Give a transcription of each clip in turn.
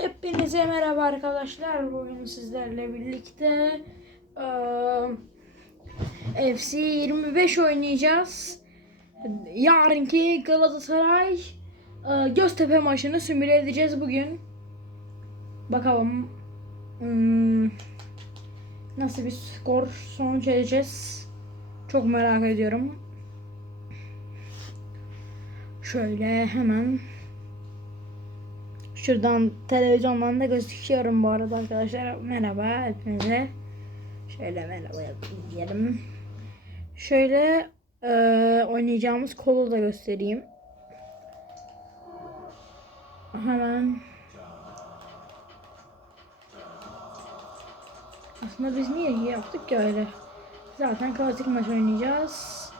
Hepinize merhaba arkadaşlar. Bugün sizlerle birlikte eee, FC 25 oynayacağız. Yarınki Galatasaray eee, Göztepe maçını simüle edeceğiz bugün. Bakalım hmm, nasıl bir skor sonuç edeceğiz. Çok merak ediyorum. Şöyle hemen Şuradan televizyondan da gözüküyorum bu arada arkadaşlar. Merhaba hepinize. Şöyle merhaba diyelim. Şöyle eee, oynayacağımız kolu da göstereyim. Hemen. Aslında biz niye yaptık ki öyle? Zaten klasik maç oynayacağız.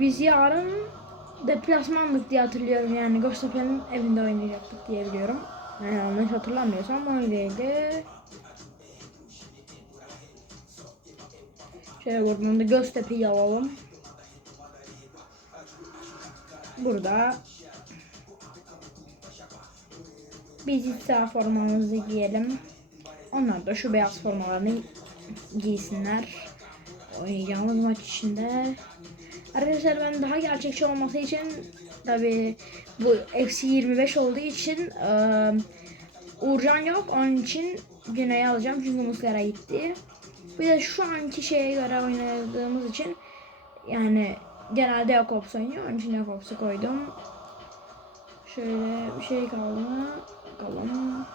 Biz yarın deplasmanlık diye hatırlıyorum yani Göztepe'nin evinde oynayacaktık diye biliyorum. Yani yanlış hatırlamıyorsam öyleydi. Şöyle buradan da Göztepe'yi alalım. Burada biz iç formamızı giyelim. Onlar da şu beyaz formalarını giysinler. Oynayacağımız maç içinde. Arkadaşlar ben daha gerçekçi olması için tabi bu FC 25 olduğu için eee Uğurcan yok. Onun için Güney'i alacağım çünkü Muslera gitti. Bir de şu anki şeye göre oynadığımız için yani genelde Jakobs oynuyor. Onun için Jakobs'u koydum. Şöyle bir şey kaldı mı? Bakalım.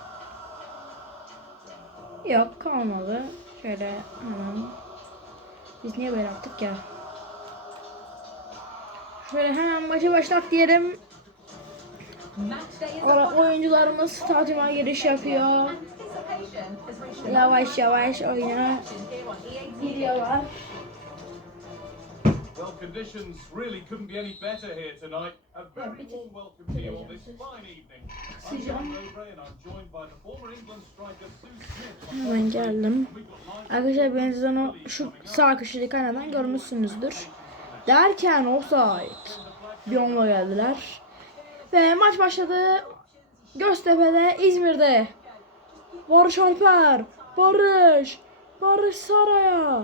Yok kalmadı. Şöyle hemen. Biz niye böyle yaptık ya? Şöyle hemen maçı başlat diyelim. Ara- Oyuncularımız stadyuma giriş yapıyor. Yavaş yavaş oyuna giriyorlar. Well, conditions really couldn't be any better here tonight. A very warm welcome to you on this fine evening. I'm John Mowbray and I'm joined by the former England striker Sue Smith. Hemen geldim. Arkadaşlar benzden o şu sağ köşeli kanadan görmüşsünüzdür. Derken offside. Bir onla geldiler. Ve maç başladı. Göztepe'de, İzmir'de. Barış Alper. Barış. Barış Sara'ya.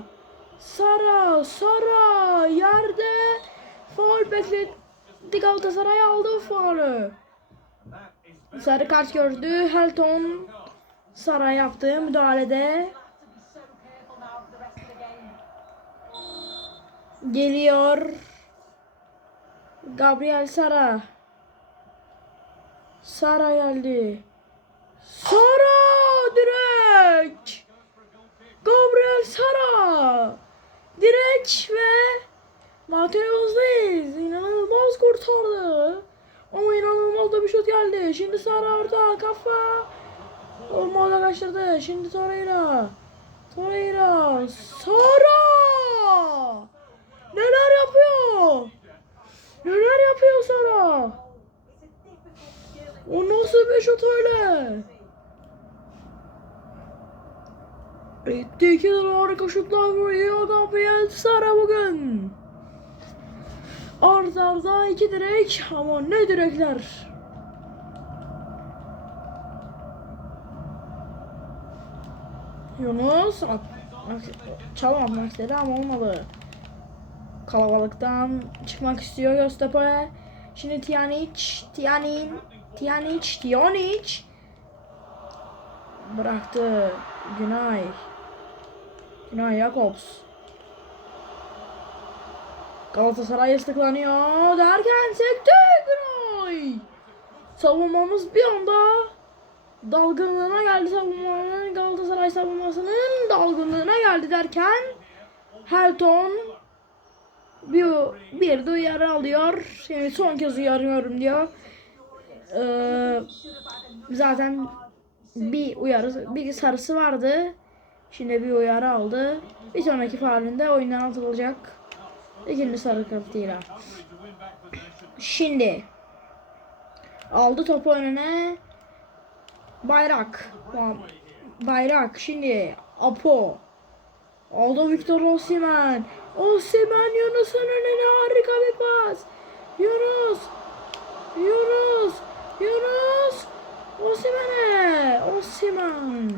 Sara. Sara. Yerde. Faul bekletti Galatasaray aldı faulü. Sarı kart gördü. Helton. Sara yaptığı müdahalede. Geliyor. Gabriel Sara. Sara geldi. Sara direkt. Gabriel Sara. Direkt ve Mateos'dayız. İnanılmaz kurtardı. Ama inanılmaz da bir şut geldi. Şimdi Sara orada kafa. Olmadı kaçırdı. Şimdi Torreira. Torreira. Sara. Neler yapıyor? Neler yapıyor Sara? O nasıl bir şut öyle? İki tane harika şutlar vuruyor Gabriel Sara bugün. Arda arda iki direk ama ne direkler. Yunus at, atmak istedi ama olmadı. Kalabalıktan çıkmak istiyor Göztepe. Şimdi Tiyanic, Tiyanin, Tiyanic, Tiyanic bıraktı. Günay. Günay Jakobs. Galatasaray ıslıklanıyor derken sekti Günay. Savunmamız bir anda dalgınlığına geldi savunmanın Galatasaray savunmasının dalgınlığına geldi derken Helton bir, bir de uyarı alıyor. Yani son kez uyarıyorum diyor. Ee, zaten bir uyarı, bir sarısı vardı. Şimdi bir uyarı aldı. Bir sonraki faulünde oyundan atılacak. İkinci sarı kartıyla. Şimdi aldı topu önüne. Bayrak. Bayrak. Şimdi Apo. Aldı Victor Osimhen. Osimhen Yunus'un önüne harika bir pas. Yunus. Yunus. Yunus. Osimhen'e. Osimhen.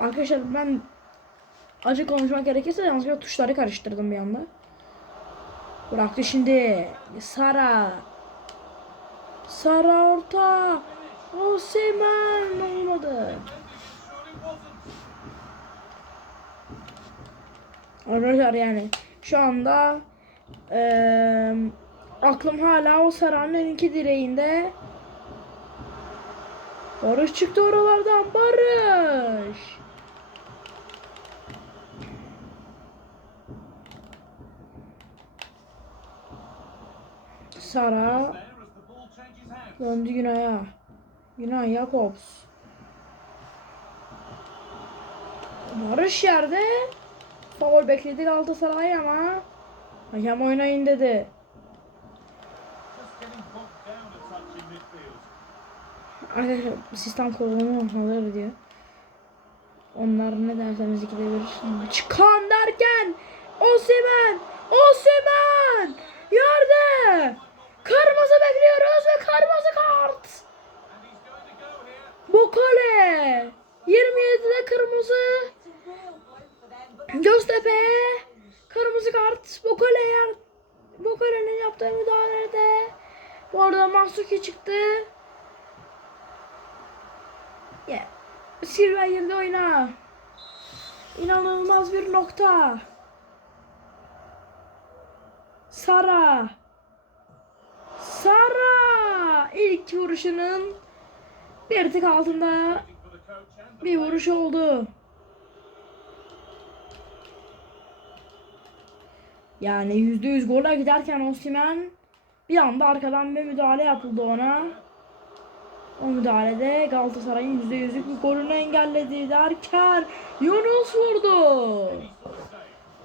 Arkadaşlar ben acı konuşmak gerekirse yanlışlıkla tuşları karıştırdım bir anda. Bıraktı şimdi. Sara. Sara orta. Osimhen olmadı. Arkadaşlar yani şu anda eee, aklım hala o Sara'nın önünki direğinde. Barış çıktı oralardan. Barış. Sara döndü Günay'a. Günay Jakobs. Barış yerde. Foul bekledi Galatasaray ama hakem oynayın dedi. Arkadaşlar sistem kurulumu alır diyor. Onlar ne derseniz ikide bir çıkan derken Osimhen Osimhen yerde kırmızı bekliyoruz ve kırmızı kart here. Bokale 27'de kırmızı Göztepe kırmızı kart Bokale yer Bokale'nin yaptığı müdahalede bu arada Mahsuki çıktı Yeah. Silva girdi oyuna. İnanılmaz bir nokta. Sara. Sara. İlk vuruşunun bir tık altında bir vuruş oldu. Yani yüzde yüz gole giderken Osimhen bir anda arkadan bir müdahale yapıldı ona. O müdahalede Galatasaray'ın yüzde yüzlük bir golünü engelledi derken Yunus vurdu.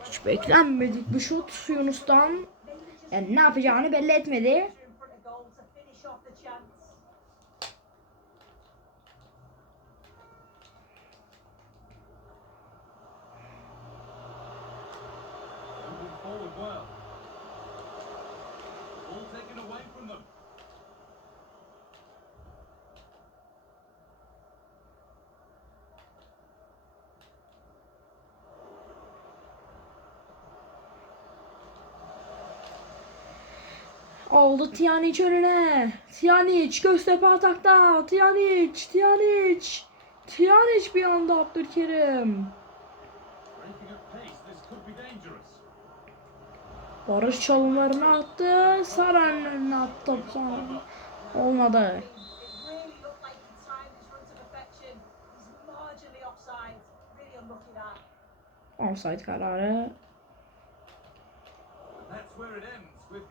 Hiç beklenmedik bir şut Yunus'tan. Yani ne yapacağını belli etmedi. Forward well. Ball taken away from them. Aldı Tiyaniç önüne. Tiyaniç Göztepe atakta. Tiyaniç, Tiyaniç. Tiyaniç bir anda Abdülkerim.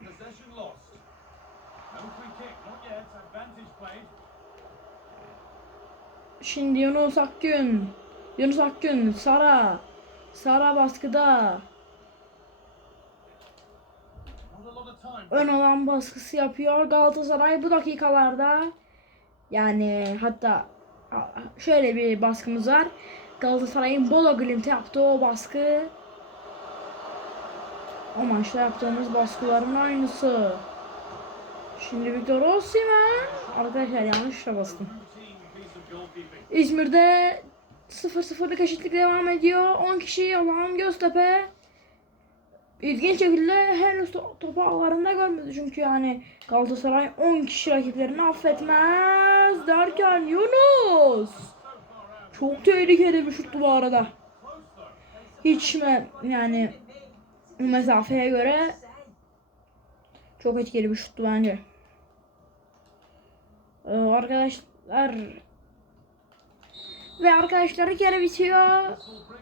Possession lost. No free kick, not yet. Advantage played. Şimdi Yunus Akgün. Yunus Akgün. Sara. Sara baskıda. Ön alan baskısı yapıyor Galatasaray bu dakikalarda. Yani hatta şöyle bir baskımız var. Galatasaray'ın Bodo Glimt'e yaptığı o baskı. O maçta yaptığımız baskıların aynısı. Şimdi Victor Osimhen. Arkadaşlar bastım. Piece of goalkeeping. İzmir'de 0-0'lık eşitlik devam ediyor. 10 kişi olan Göztepe ilginç şekilde henüz to- topu ağlarında görmedi. Çünkü yani Galatasaray 10 kişi rakiplerini affetmez derken Yunus çok tehlikeli bir şuttu bu arada. Hiç mi yani mesafeye göre çok etkili bir şuttu bence. Ee, arkadaşlar ve arkadaşlar yarı bitiyor.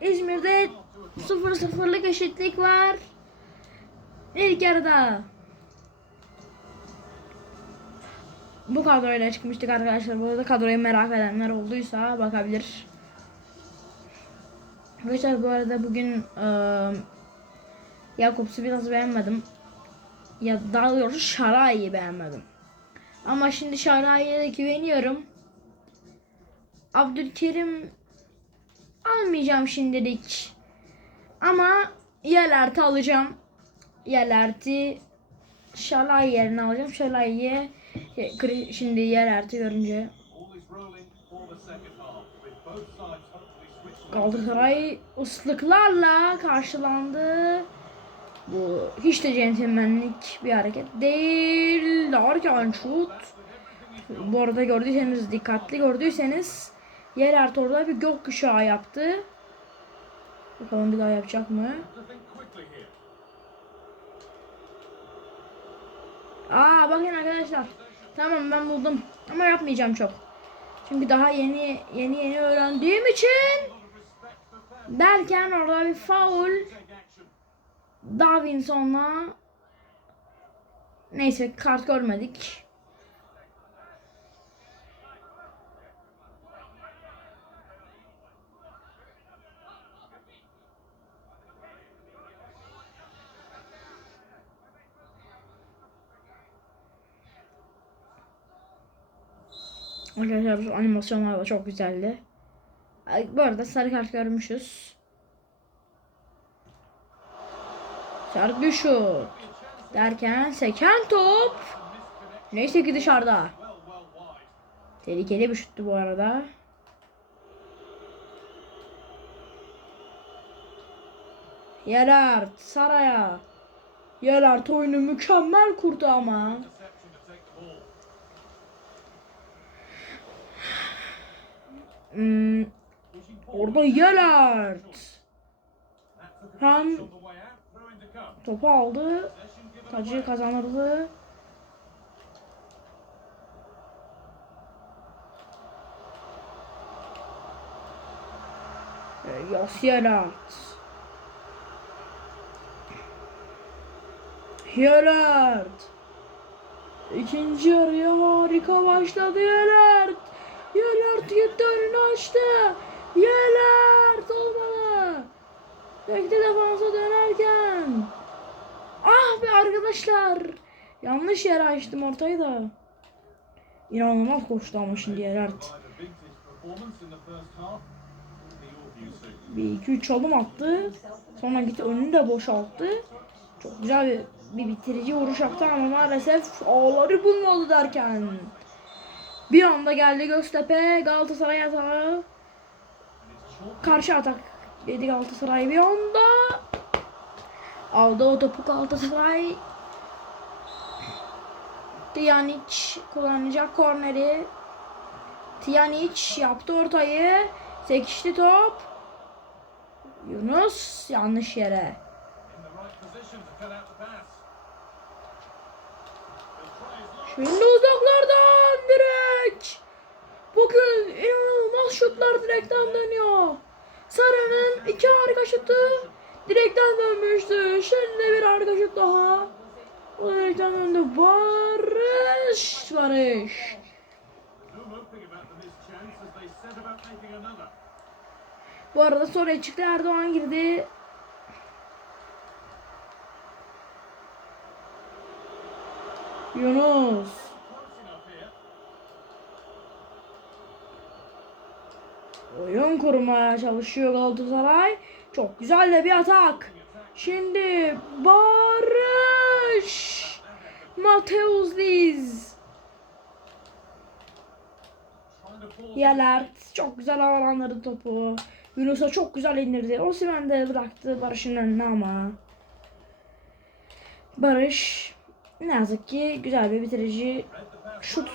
İzmir'de 0-0'lık eşitlik var. İlk yarıda. Bu kadroyla çıkmıştık arkadaşlar. Bu arada kadroyu merak edenler olduysa bakabilir. Arkadaşlar bu arada bugün eee Jakobs'u biraz beğenmedim. Ya daha doğrusu Şaray'ı beğenmedim. Ama şimdi Şaray'a da güveniyorum. Abdülkerim almayacağım şimdilik. Ama Yelert'i alacağım. Yelert'i Şalay yerine alacağım. Şalay'ı şimdi yer artı görünce. Galatasaray ıslıklarla karşılandı. Bu hiç de centilmenlik bir hareket değil. Derken şut. Bu arada gördüyseniz, dikkatli gördüyseniz yer orada bir gökkuşağı yaptı. Bakalım bir daha yapacak mı? To think quickly here. Aa bakın arkadaşlar. Tamam ben buldum. Ama yapmayacağım çok. Çünkü daha yeni yeni yeni öğrendiğim için derken orada bir action. Davinson'la neyse kart görmedik. Arkadaşlar bu animasyonlar da çok güzeldi. Bu arada sarı kart görmüşüz. Sarı şut. Derken seken top. Neyse ki dışarıda. Tehlikeli bir şuttu bu arada. Yelert Saraya. Yelert oyunu mükemmel kurdu ama. Interception to take the ball. Hmm, orada Yelert. Hem topu aldı. Tacı kazanırdı. Yos Yelert. Yelert. İkinci yarıya harika başladı Yelert. Gitti önünü açtı. Yelert olmalı. Bekle defansa dönerken. Ah be arkadaşlar. Yanlış yere açtım ortayı da. İnanılmaz koştu ama şimdi Sue? Bir iki üç çalım attı. Sonra gitti önünü de boşalttı. Çok güzel bir, bir bitirici vuruş yaptı ama maalesef ağları bulmadı derken. Bir anda geldi Göztepe Galatasaray atağı. Karşı atak dedi Galatasaray bir anda. Aldı o topu Galatasaray. Tijanic kullanacak korneri. Tijanic yaptı ortayı. Sekişti top. Yunus yanlış yere. Şimdi uzaklardan direkt. Bugün inanılmaz şutlar direkten dönüyor. Sarı'nın iki harika şutu direkten dönmüştü. Şimdi bir harika şut daha. O direkten döndü. Barış. Barış. Bu arada sonra çıktı Erdoğan girdi. Yunus. Oyun kurmaya çalışıyor Galatasaray. Çok güzel de bir atak. Şimdi Barış. Mateus Liz. Yelert çok güzel havalandırdı topu. Yunus'a çok güzel indirdi. Osimhen de bıraktı Barış'ın önüne ama. Barış ne yazık ki güzel bir bitirici şut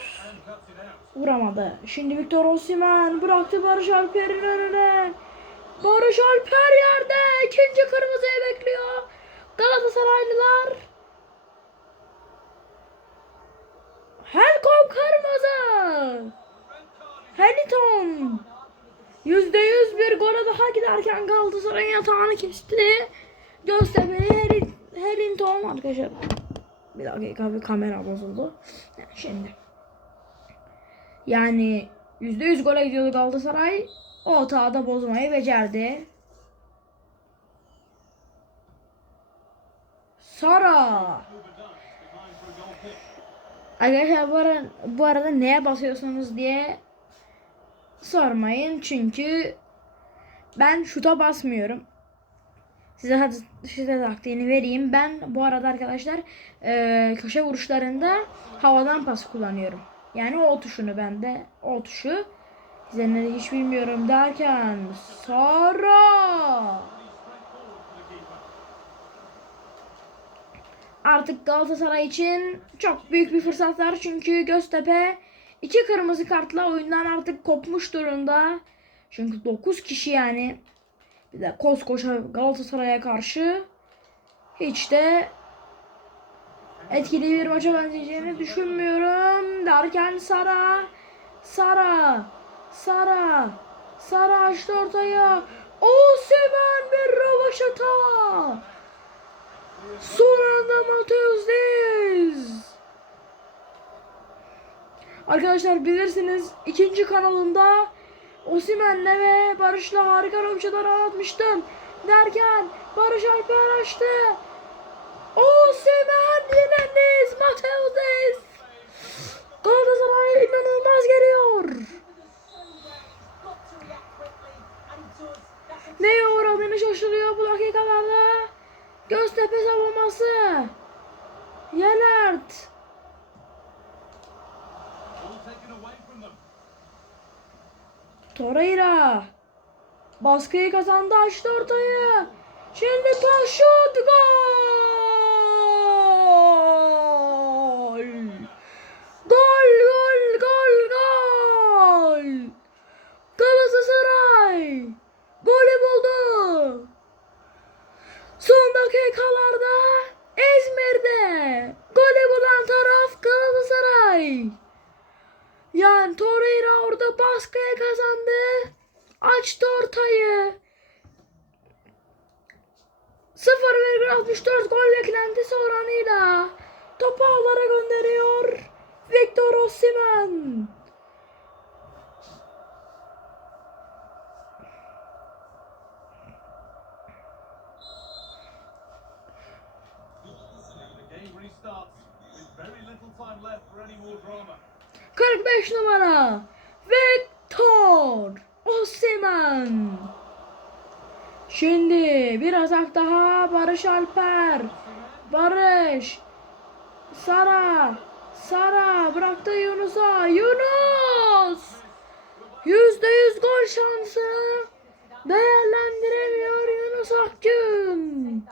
vuramadı. Şimdi Victor Osimhen bıraktı Barış Alper'in önüne. Barış Alper yerde ikinci kırmızıyı bekliyor. Galatasaraylılar. Helkom kırmızı. Heliton. Yüzde yüz bir gole daha giderken Galatasaray'ın yatağını kesti. Göztepe'li Heli- Heliton arkadaşlar. Bir dakika bir kamera bozuldu. Şimdi. Yani yüzde yüz gole gidiyordu Galatasaray. O hatağı da bozmayı becerdi. Sara. Arkadaşlar bu, ara, bu arada neye basıyorsunuz diye sormayın. Çünkü ben şuta basmıyorum. Size hadi size taktiğini vereyim. Ben bu arada arkadaşlar e, köşe vuruşlarında havadan pas kullanıyorum. Yani o tuşunu bende o tuşu. Size ne hiç bilmiyorum derken Sara. Artık Galatasaray için çok büyük bir fırsat var çünkü Göztepe iki kırmızı kartla oyundan artık kopmuş durumda. Çünkü 9 kişi yani bir de koskoca Galatasaray'a karşı hiç de etkili bir maça benzeyeceğini düşünmüyorum. Derken Sara, Sara, Sara, Sara açtı ortaya. Osimhen bir rövaşata. Son anda Mateus Diaz. Arkadaşlar bilirsiniz ikinci kanalında Osimhen'le ve Barış'la harika rövaşatalar anlatmıştım. Derken Barış Alper açtı. Osimhen yeneniz Mateus Diaz. Galatasaray inanılmaz geliyor. Neye uğradığını şaşırıyor bu dakikalarda. Göztepe savunması. Yenert. All taken away from them. Torreira. Baskıyı kazandı açtı ortayı. Şimdi pas gol. Gol gol gol gol. Galatasaray golü buldu. Son dakikalarda İzmir'de golü bulan taraf Galatasaray. Yani Torreira orada baskıya kazandı. Ortayı. 0,64 gol beklentisi oranıyla topu ağlara gönderiyor. Victor Osimhen. Drama. 45 numara. Victor Osimhen. Şimdi bir atak daha Barış Alper. Barış. Sara. Sara bıraktı Yunus'a. Yunus. Yüzde yüz gol şansı. Değerlendiremiyor Yunus Akgün.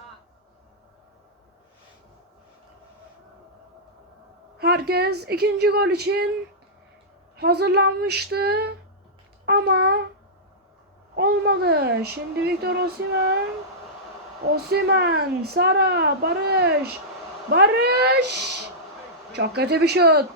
Herkes ikinci gol için hazırlanmıştı ama olmadı. Şimdi Victor Osimhen, Osimhen, Sara, Barış, Barış. Çok kötü bir şut.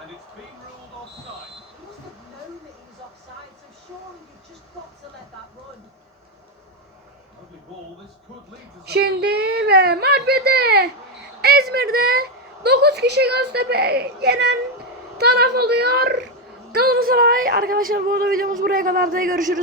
And it's been ruled offside. Şimdi ve bitti. İzmir'de 9 kişi Göztepe yenen taraf oluyor. Galatasaray arkadaşlar bu arada videomuz buraya kadar da görüşürüz.